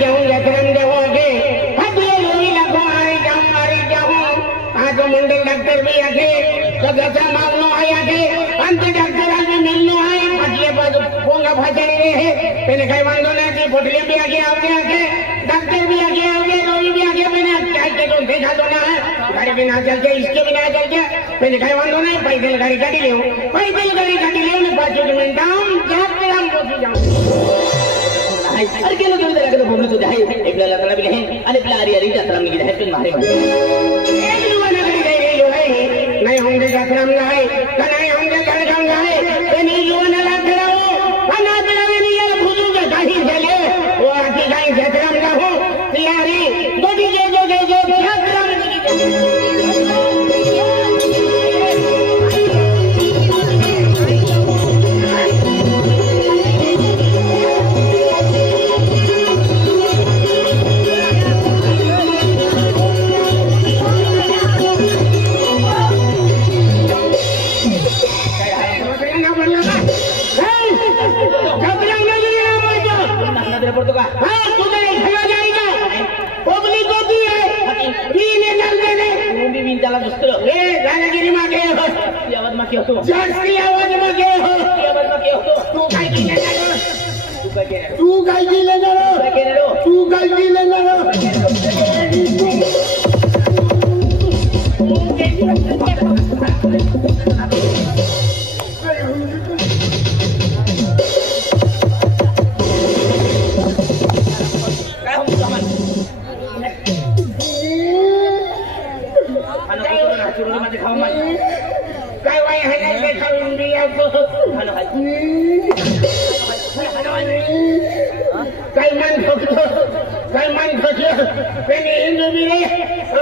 जाऊं जतरम देवोगे हदिये लोई लगो आरे जाऊं आज मंडल डॉक्टर भी आके कदसा मांगनो आया के अंत डॉक्टर आज मिलनो आया हदिये बस पोंगा भाजन रे है पहले कई वांदो ने की पोटली भी आके डॉक्टर भी आके लोई भी आके मैंने क्या के तो देखा तो ना है गाड़ी बिना चल के इसके बिना चल के पहले कई वांदो नहीं पैदल गाड़ी काटी ले पैदल गाड़ी काटी ले ने 5 मिनट दाम जाते हम पहुंच जाऊं अरे केलं तुम्ही त्याला बोलत होते आहे आपल्याला लग्न बी नाही आणि आपल्या आरी जत्रा मी आहे पण मारे मारे एक दिवाना करी गई जो है नहीं होंगे जत्रा में है नहीं होंगे गणगम है ते नहीं जीवन ला कराओ अना दिलावे नहीं ये भूजू के काही चले वो आकी काही जत्रा में हो तैयारी गोदी जो जत्रा में जास्ती आवाज मागे हो तू काय केलं काय वाय है नाही खाऊन बी याको काय मान ठोकतो पेनी हिंदू बी रे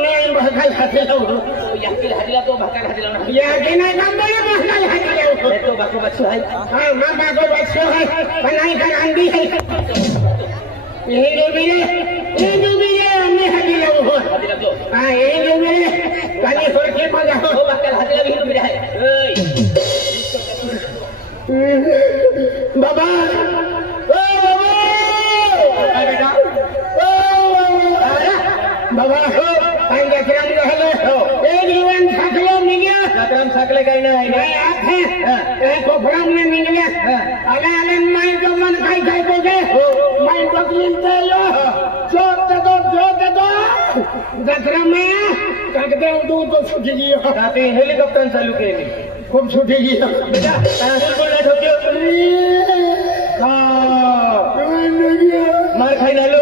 मी भाकल खाते लावू याकी हाडीला तो भाकल हाडीला ना याकी नाही नंबर भाकल हाडीला तो बाको बच्चो है हां मां बाको बच्चो है बनाई कर अंडी है हिंदू बी रे मी हाडीला हो हां हिंदू बी रे काली होरके मजा हो भाकल हाडीला हिंदू बी है बाबा बाबा हो पांगे किराम रहले हो एक जीवन साकलो मिलिया साकराम साकले काही नाही नाही आखे एक कोफराम ने मिलिया आले माई तो मन काय कोगे माई बकलीन ते यो जोत दो जत्रा में कागदे उडू तो छुटी गयो ताते हेलिकॉप्टर चालू केली खूप छुटी गयो बेटा बिलकुल नाही ठोक्यो मार खाई नालो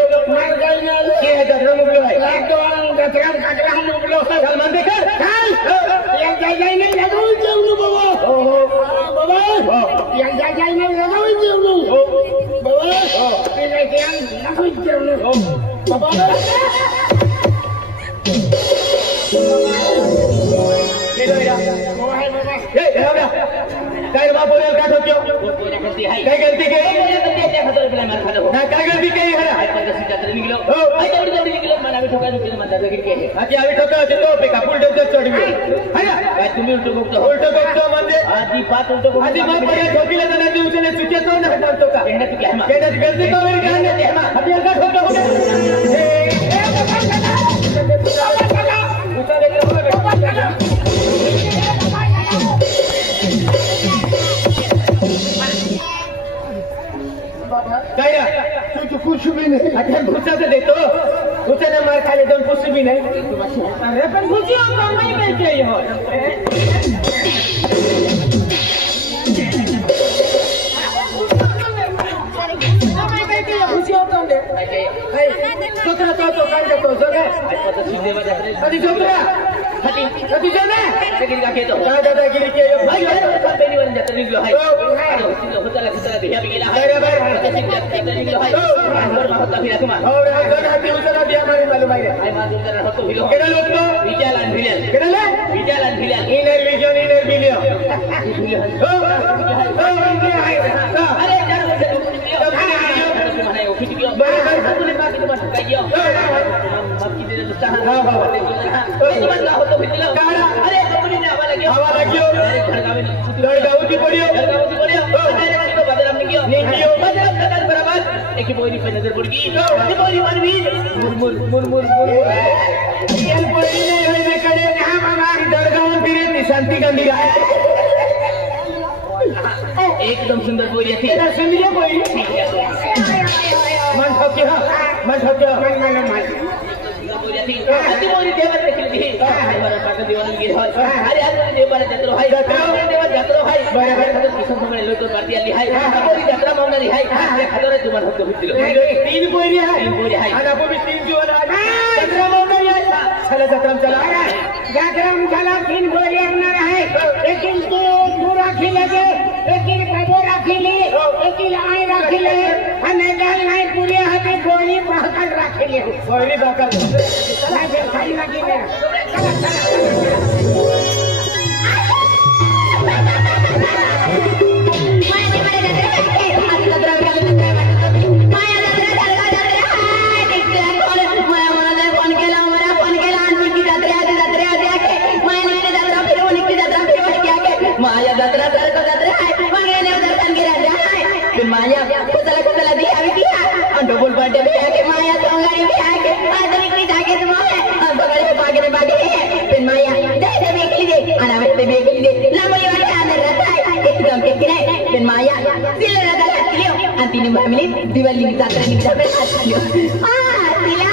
के जत्रा मुगलो है जत्रा काकरा हम मुगलो है चल मन देख चल yang jai नहीं लगो जरूर बाबा बाबा yang jai नहीं लगो जरूर बाबा ini yang लगो जरूर बाबा काय बाप बोलेल का ठोक्यो काय गलती केली ना काय गलती केली हरा जत्रा निघलो आई तेवढी निघलो मला आम्ही ठोका दुखले म्हणतात की केले आधी आम्ही ठोका होतो पे का फुल डोज चढवी हरा काय तुम्ही उलटो बघतो म्हणजे आधी पाच उलटो आधी मग पहिले ठोकीला जाणार ते उचले चुके तो ना हटवतो का केंद्र चुके हम केंद्र गलती का वेळ काय नाही हम आधी का ठोका होतो काय तू कुछ भी नहीं अच्छा भूसा से देतो भूसा ने मार खाले तो कुछ भी नहीं अरे पण भूसी हम काम नहीं मिलते हो तो काय देतो जगा आधी जोत्रा आधी जोना गिरी का केतो काय दादा गिरी के भाई कंपनी वन जत्रा निघलो आहे होताला बिया गेला आहे जत्रा निघलो आहे और होता फिरा तुम्हा और जगा हाती उचला बिया मारे मालूम आहे आई माझं जरा होतो फिरो केडा लोटतो विचालन केडाला विचालन इनर बिलियो अरे जरा बरोबर तुने बाकी तुम्हा काय दियो बाकी दे दुसरा हां तुम्हाला होतो फिरलो अरे कंपनी ने हवा लाग्यो गडगावची पडियो अरे किलो बदलाम निगियो बदलाम कदर बराबर एक देखी पोरी पे नजर पड़ गई ते पोरी मारवी मुर ये पोरी नहीं होई में करे हां बाबा दरगाह फिरे ती शांति का निगाह एकदम सुंदर पोरी थी तेरा समझे पोरी मन ठोक्यो मन अति मोरी देवर देखली थी हमारा पाटा दीवान गिर है अरे आज देवर जत्रो है देवर जत्रो है बराबर खतर किसन समय लोग तो पार्टी आली है मोरी जत्रा मामला ली है अरे खतर तुम होतो बितिलो तीन पोरी है और आपो भी तीन जो आज जत्रा मामला ली है चला जत्रम चला तीन पोरी अपना है लेकिन तो पूरा खिलेगे लेकिन कबो रखिली लेकिन आए रखिले हने डाल नहीं पूरे हते गोली बहकल रखिले गोली बहकल चला खाई लगी माया दतरा दर को दतरा है मंगेले उधर तन के राजा है फिर माया कुतला दिया भी किया और डबल बर्थडे भी है कि माया सोंगारी भी है कि आदमी कोई जाके तुम है और बगल में बागे है फिर माया दे बेकली दे अनावत पे बेकली दे लंबी वाले अंदर रहता है एकदम के किनारे फिर माया दिल रहता है लियो अंतिम मिनट दिवाली की जात्रा पे हाथ लियो हां दिला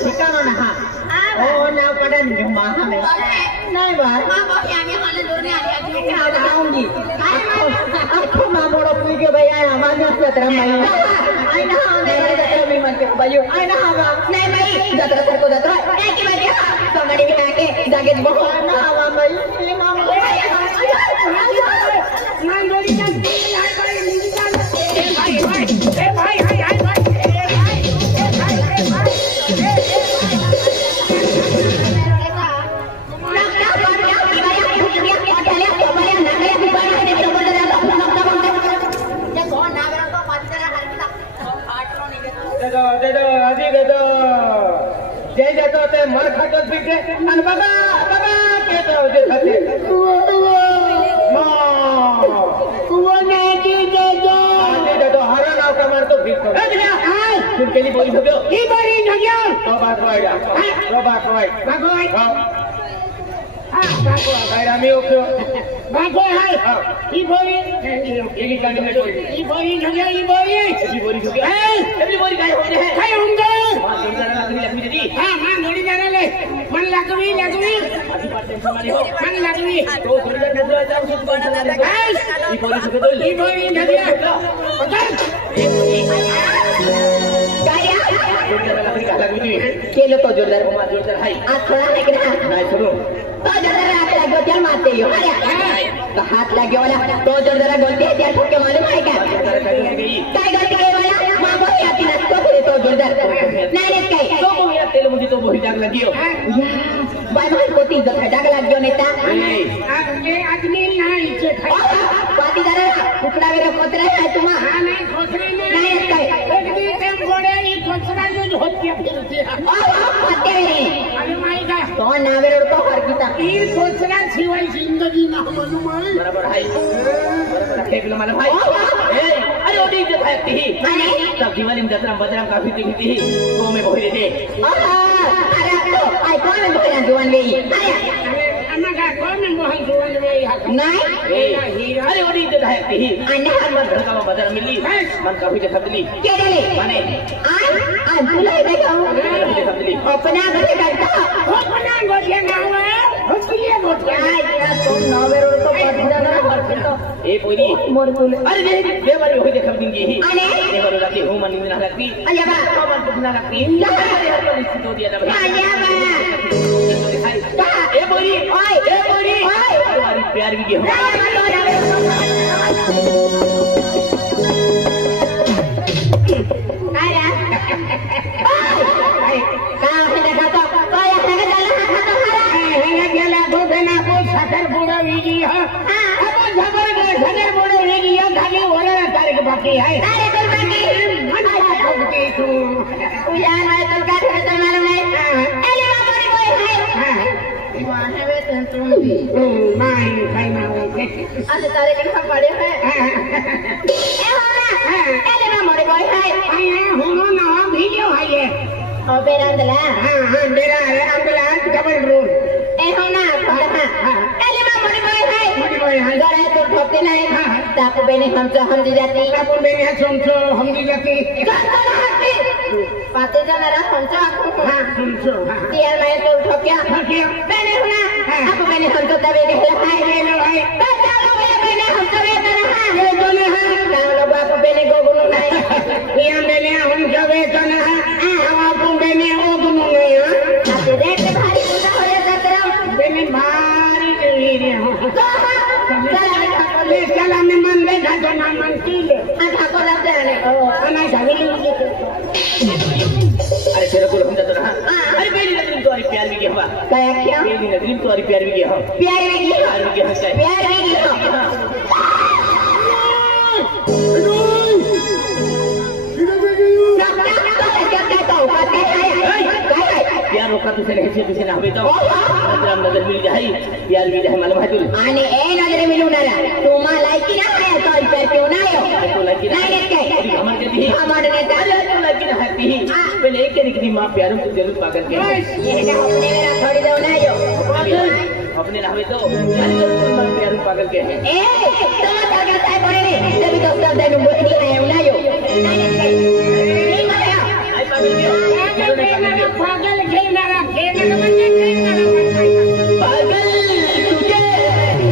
ठिकाना ना ओ ना पड़ा नहीं मां में नहीं बार मां को क्या में वाले दूर में आ आऊंगी आपको मां बड़ो कोई के भैया हमारे से तरह मैं आई ना नहीं जत्रा में मन के भाइयों आई ना हवा नहीं भाई जत्रा कर को जत्रा एक ही बात है तो गाड़ी में आके जाके बहुत ना हवा भाई ये मां मैं गोली का भाई दे दो आधी दे दो जय जातो ते मर खातो पीके अन बाबा के तो दे खाते कुआ ने दे दो हरा नाव का मार तो फिर तुम के लिए बोली हो गयो ई बोली न गयो तो बात होएगा तो बात होएगा हां बाको भाई मी ओके बाको है ई बोली ये गाड़ी में ई बोली न गयो ई बोली हो गया एवरी बोली काय हो है काय होंगे हां मां थोड़ी जाने ले मन लगवी मन लगवी तो थोड़ी देर नजर जाओ सुन बात ई बोली सुके दो ई बोली न गया केलो तो जोरदार है आज थोड़ा है कि नहीं सुनो तो जोरदार आके लग गया मारते हो अरे तो हाथ लग गया वाला तो जोरदार गलती है यार ठोके मालूम है क्या काय गलती है वाला मां बोली आती ना तो फिर तो जोरदार नहीं काय तो वो यार तेल मुझे तो बहुत जाग लगी हो भाई भाई को तीन दफा जाग लग गयो नेता ये आदमी ना इच्छे खाई पाती दादा कुकड़ा मेरा कोतरा है तुम हां नहीं खोसरे नहीं काय एक दी टेम गोड़े ई खोसरा जो होती फिरती अरे माई का तो नावेर तो हर की तक ये सोचना सिवाय जिंदगी ना मालूम है बराबर है बराबर है बिना मालूम है अरे ओडी जो भागती ही तब दिवाली में जतरा बदरा काफी दिखती ही तो मैं बोल दे अरे तो आई कौन है बोल जुआन ले अरे अन्ना का कौन है मोहन जुआन ले नहीं अरे ओडी जो भागती ही अन्ना हर मन घर का बदरा मिली मन काफी देखतली के डले माने आज बुलाई देखो अपना घर करता अपना गोटिया ना हुआ होतिए गोटिया तो नावेर तो बदरा ना तो ए पोरी मोर तुले अरे देवारी होई देखम बिंगी ही अरे देवारी राती हो मन ना राती अरे बा तो मन ना राती अरे तो निश्चित हो दिया ना भाई ए पोरी ओए तुम्हारी प्यार भी हो बाकी है अरे तो बाकी तू यार मैं तो का थे तो मालूम है अरे बाबा कोई है वहां है वे तुम भी मां खाई ना हो आज तारे के हम पड़े हैं ए हो ना अरे ना मोरे कोई है होनो ना वीडियो है ये ओ बेरंदला हां मेरा है अंदला डबल रूम ए हो ना हां अरे ना मोरे कोई है गरे तो ठोकते नहीं ताको बेने हम तो हम दी जाती ताको बेने हम तो हम दी जाती पाते जाना रा हम तो हां हम तो यार मैं तो ठोकिया बेने होना आपको बेने हम तो दबे के है बेने है बताओ बेने हम तो वे तो रहा ये दोनों है लोग आपको बेने को गुनु नहीं ये बेने हम जो वे तो ना हम आपको बेने वो गुनु नहीं है आप रेट भारी पूजा हो जाता तरह बेने भारी देवी रे हो चला मैं मन ले जा तो ना मन की ले ठाकुर रब जाने ना जाने अरे तेरे को हम तो रहा अरे मेरी नजर तो और प्यार भी किया हुआ क्या क्या मेरी नजर तो और प्यार भी किया हो प्यार भी किया प्यार भी किया प्यार रोका तुझे नहीं से पीछे ना हुए तो नजर मिल जाए प्यार भी जाए मालूम है तू आने ए नजर मिलू ना तुमा लाइकी ना है तो प्यार क्यों ना है तो लाइकी नहीं के हमारे ने डालो तो लाइकी ना है पहले एक निकली मां प्यारों को जरूर पागल के ये ना अपने मेरा छोड़ दो ना जो अपने ना हुए तो मां प्यारों पागल के है ए तुम क्या कहता है बोले तभी तो सब देनु बोली है ना जो नहीं माया आई पागल के पागल खेलना खेलना बंदे खेलना पागल तुझे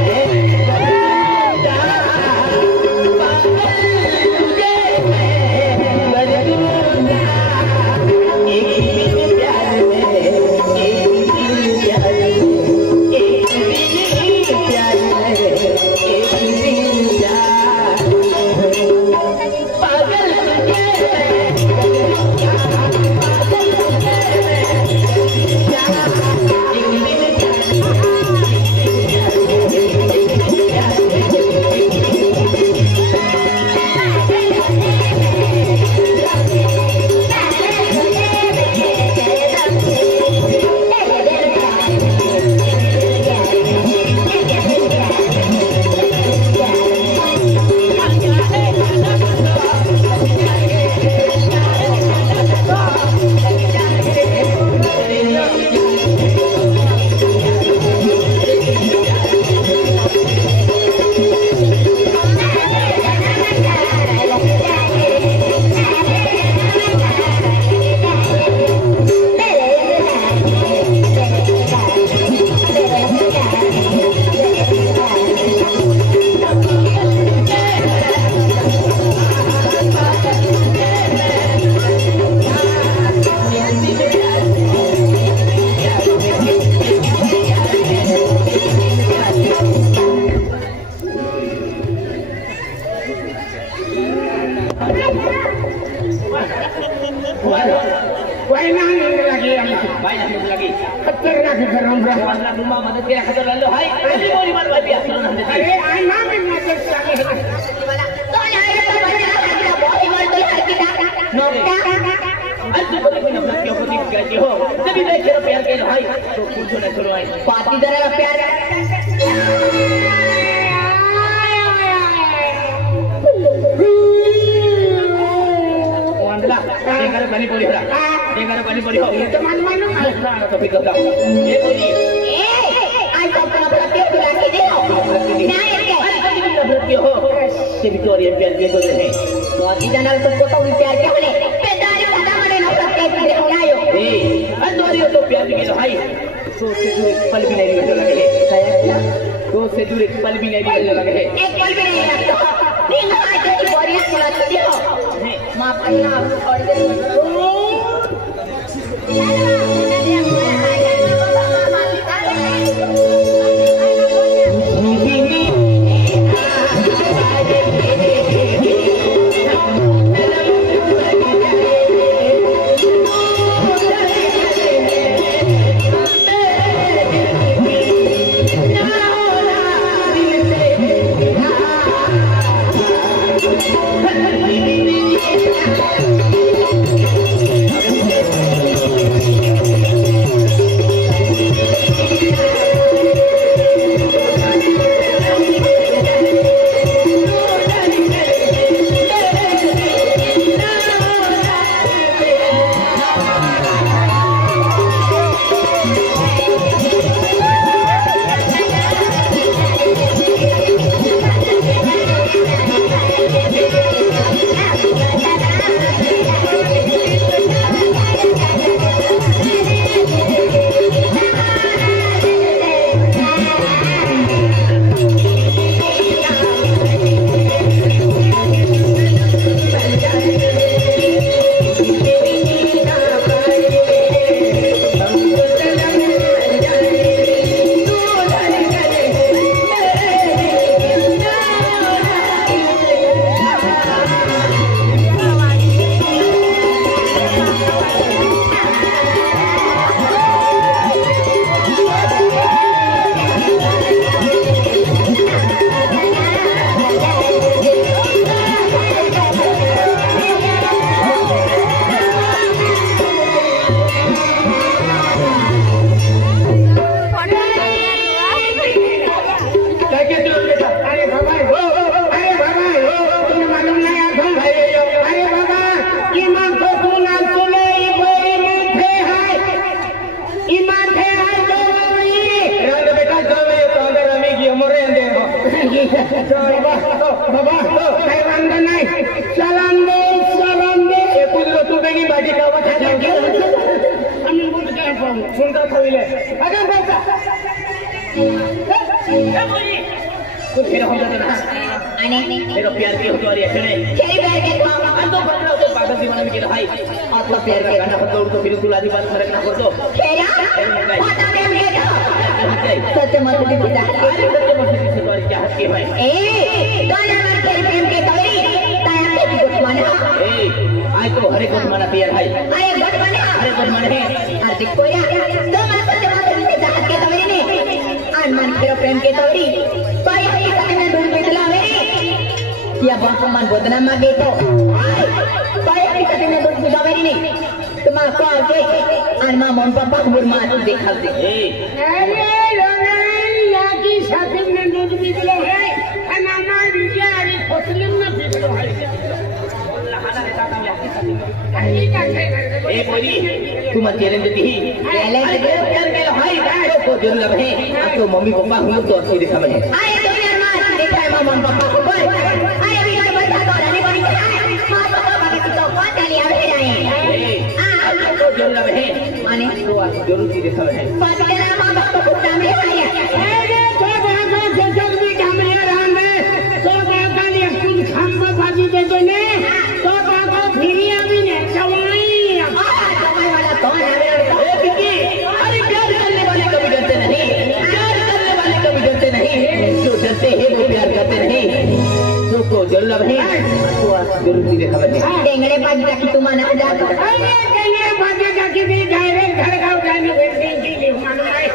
lagi. Ketir lagi geram geram. Warna rumah mana dia ketir lalu. Hai, ini mau di mana lagi? Aduh, anak ini macam lagi. Soalnya ada banyak kita bawa di mana kita. Nokta. Aduh, boleh भाई तो कुछ ना करो भाई party जरा प्यार dengar bani poli ora dengar bani poli ho teman-teman lu na to pikir dah ye poli ai kau pernah berarti tu lagi dia naik ke kita berarti ho se Victoria pian pian ko hai party जरा तो को तो प्यार क्या बोले पेदारी कथा मने ना सब के दे आयो अंदर तो प्यार की भाई तो से दूर पल भी नहीं लगने लगे saya क्या तो से दूर एक पल भी नहीं लगने लगे एक पल भी नहीं लगता दिन आज की बोरियत मुला तुझे हो माफ करना आप और दे मेरा प्यार की हो रही है सुने तेरी प्यार के तो तो बंदा तो पागल दीवाना में के भाई और तो प्यार के गाना तो तो फिर तू लादी बात फर्क ना कर दो तेरा पता नहीं के सत्य मत दी पिता अरे सत्य मत दी से बारी क्या हक के भाई गाना मार तेरे प्रेम के तवरी ताया के गुटमाना आज तो हरे गुटमाना पिया भाई अरे गुटमाना हरे गुटमाना है अरे कोया तो मैं सत्य मत दी पिता हक के तवरी ने आन मान तेरे प्रेम के तवरी पाई हरी का में दूर बितला मेरी या बहमान बदनाम मांगे तो पाई हरी का में दूर बितला मेरी ने तुम को आके आन मां मन पापा को मां तू देखा दे अरे लोगन लागी साथी में दूध बितलो है अनामा बिचारी फसलिम में बितलो है ए बोली तुम चैलेंज देती ही चैलेंज के भाई को जरूर है तो मम्मी पापा हम तो अच्छी दिखा में आए तो मेरे मां देखा है मम्मी पापा को बोल आए भी कोई बच्चा तो नहीं बनी मां पापा का तो कौन चली आवे आए तो जरूर है माने तो जरूर की दिखा है पास तेरा मां बाप को काम है अरे तो बाबा जग भी काम है राम है तो बाबा ने कुछ खाम बाजी दे देने तो बाबा फिर अभी ने चवाई समय वाला तो है बिकी अरे प्यार करने वाले कभी डरते नहीं प्यार करने वाले कभी डरते नहीं जो डरते हैं वो प्यार करते नहीं जो को जरूर है तो जरूर की दिखा है डेंगड़े बाजी रखी तुम ना जा अरे कने बाजी जाके भी डायरेक्ट घर गांव जाने वेटिंग के लिए मालूम है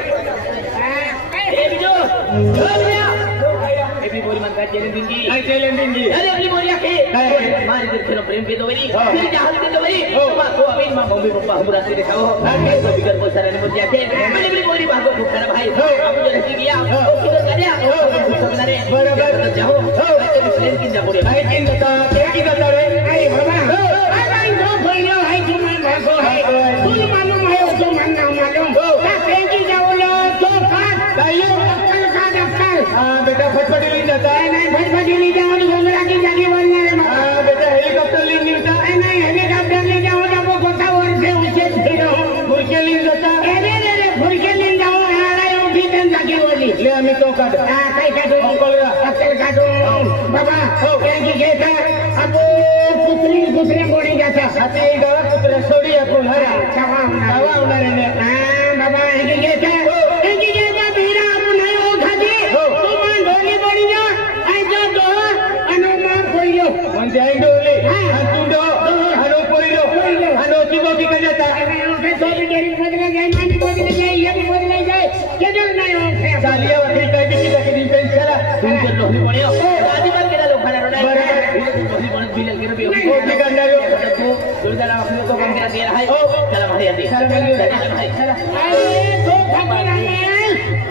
ए बिजो चल गया ए भी बोली मन का चैलेंज दूंगी चैलेंज दूंगी अरे अपनी बोलिया के मार खेलो प्रेम के तो बनी फिर चाहत के तो बनी तो बात को अभी मां मम्मी पापा हम रास्ते दिखाओ तो बिगर पैसा रहने मुझे जाके मैंने भी बोली बात को खूब करा भाई अब जो रहती गया वो किधर कर दिया समझना रे बराबर जाओ प्रेम की जा बोले भाई किन बता क्या की बता रे अरे बाबा आई तो पहिलो है तुम भागो है तुम मालूम है तो मन ना मालूम का प्रेम की जाओ तो का ये डॉक्टर का डॉक्टर हां बेटा फटफटी ले जाता है नहीं फटफटी ले जाओ घोंगरा की जागी बनना है हां बेटा हेलीकॉप्टर ले नहीं जाता नहीं हेलीकॉप्टर ले जाओ ना वो गोता और से ऊंचे फिरो फुरके ले जाता अरे रे फुरके ले जाओ आड़ा उठी तन जागी बोली ले हमें तो काट हां कई काटो अक्कल काटो बाबा क्या की कहता अब पुत्री बोली जाता हाथी गावा पुत्र सोडी आपण हरा छवा होणार रे हां बाबा की कहता बीरा आपण नाही हो खादी तुम ढोली बोली जा आई जो दो अनुमा कोइयो म्हणजे आई डोले तू डो हनो पोइलो हनो जीवो की जाता उठे तो भी डेरी बदले जाए मानी बदले जाए ये भी बदले जाए केजल नाही हो चालिया वठी काय की तकलीफ पेंचरा तुमचे लोही पड्यो आदिवासी केला लोखाना रोडा बरोबर लोही पण बिल केरो बे ओ की करणार हो दुर्दाला आपले तो बंद दे रहा है चला भाई आती चला भाई चला अरे तो खबर है